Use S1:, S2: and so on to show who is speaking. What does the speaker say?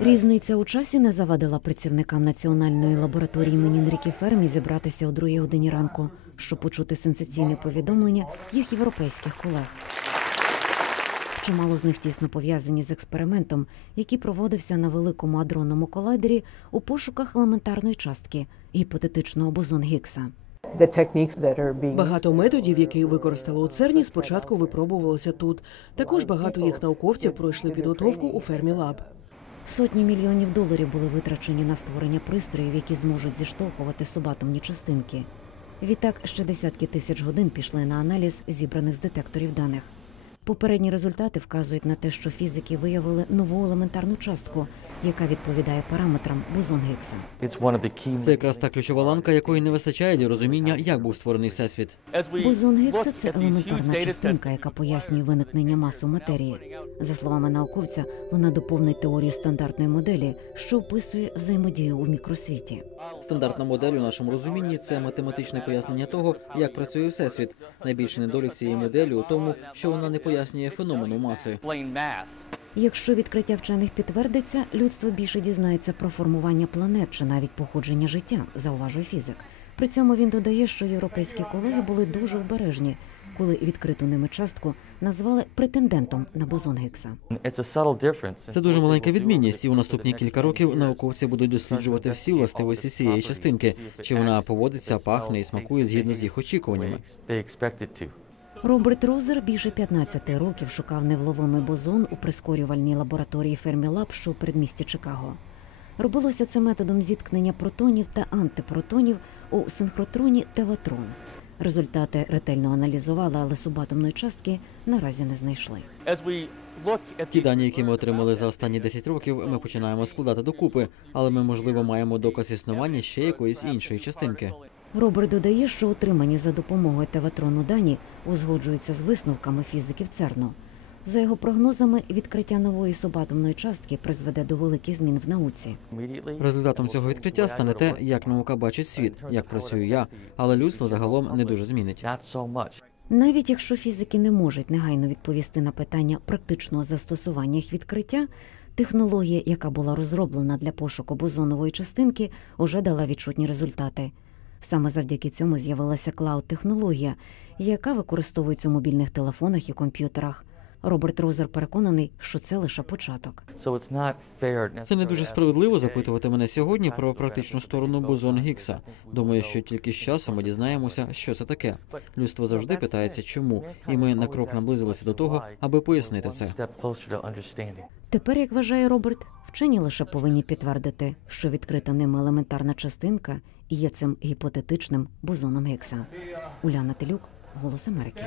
S1: Різниця у часі не завадила працівникам національної лабораторії імені Енрікі Фермі зібратися о другій годині ранку, щоб почути сенсаційне повідомлення їх європейських колег. Чимало з них тісно пов'язані з експериментом, який проводився на великому адронному колайдері у пошуках елементарної частки гіпотетичного бозон Гіггса.
S2: Багато методів, які використали у ЦЕРНі, спочатку випробувалися тут. Також багато їх науковців пройшли підготовку у фермі Лаб.
S1: Сотні мільйонів доларів були витрачені на створення пристроїв, які зможуть зіштовхувати субатомні частинки. Відтак ще десятки тисяч годин пішли на аналіз зібраних з детекторів даних. Попередні результати вказують на те, що фізики виявили нову елементарну частку, яка відповідає параметрам бозон Гіггса.
S3: Це якраз та ключова ланка, якої не вистачає для розуміння, як був створений всесвіт.
S1: Бозон Гіггса – це елементарна частинка, яка пояснює виникнення маси матерії. За словами науковця, вона доповнить теорію стандартної моделі, що описує взаємодію у мікросвіті.
S3: Стандартна модель у нашому розумінні це математичне пояснення того, як працює всесвіт. Найбільший недолік цієї моделі у тому, що вона не пояснює феномену маси.
S1: Якщо відкриття вчених підтвердиться, людство більше дізнається про формування планет чи навіть походження життя, зауважує фізик. При цьому він додає, що європейські колеги були дуже обережні, коли відкриту ними частку назвали претендентом на бозон Гіггса.
S3: Це дуже маленька відмінність, і у наступні кілька років науковці будуть досліджувати всі властивості цієї частинки, чи вона поводиться, пахне і смакує згідно з їх очікуваннями.
S1: Роберт Розер більше 15 років шукав невловимий бозон у прискорювальній лабораторії Фермілаб, що у передмісті Чикаго. Робилося це методом зіткнення протонів та антипротонів у синхротроні Теватрон. Результати ретельно аналізували, але субатомної частки наразі не знайшли.
S3: Ті дані, які ми отримали за останні 10 років, ми починаємо складати докупи, але ми, можливо, маємо доказ існування ще якоїсь іншої частинки.
S1: Роберт додає, що отримані за допомогою Теватрону дані узгоджуються з висновками фізиків ЦЕРНу. За його прогнозами, відкриття нової субатомної частки призведе до великих змін в науці.
S3: Результатом цього відкриття стане те, як наука бачить світ, як працюю я, але людство загалом не дуже змінить.
S1: Навіть якщо фізики не можуть негайно відповісти на питання практичного застосування їх відкриття, технологія, яка була розроблена для пошуку бозонової частинки, уже дала відчутні результати. Саме завдяки цьому з'явилася клауд-технологія, яка використовується у мобільних телефонах і комп'ютерах. Роберт Розер переконаний, що це лише початок.
S3: Це не дуже справедливо запитувати мене сьогодні про практичну сторону бозон Гіггса. Думаю, що тільки з часом ми дізнаємося, що це таке. Людство завжди питається, чому, і ми на крок наблизилися до того, аби пояснити це.
S1: Тепер, як вважає Роберт, вчені лише повинні підтвердити, що відкрита ними елементарна частинка і є цим гіпотетичним бозоном гекса. Уляна Телюк, Голос Америки.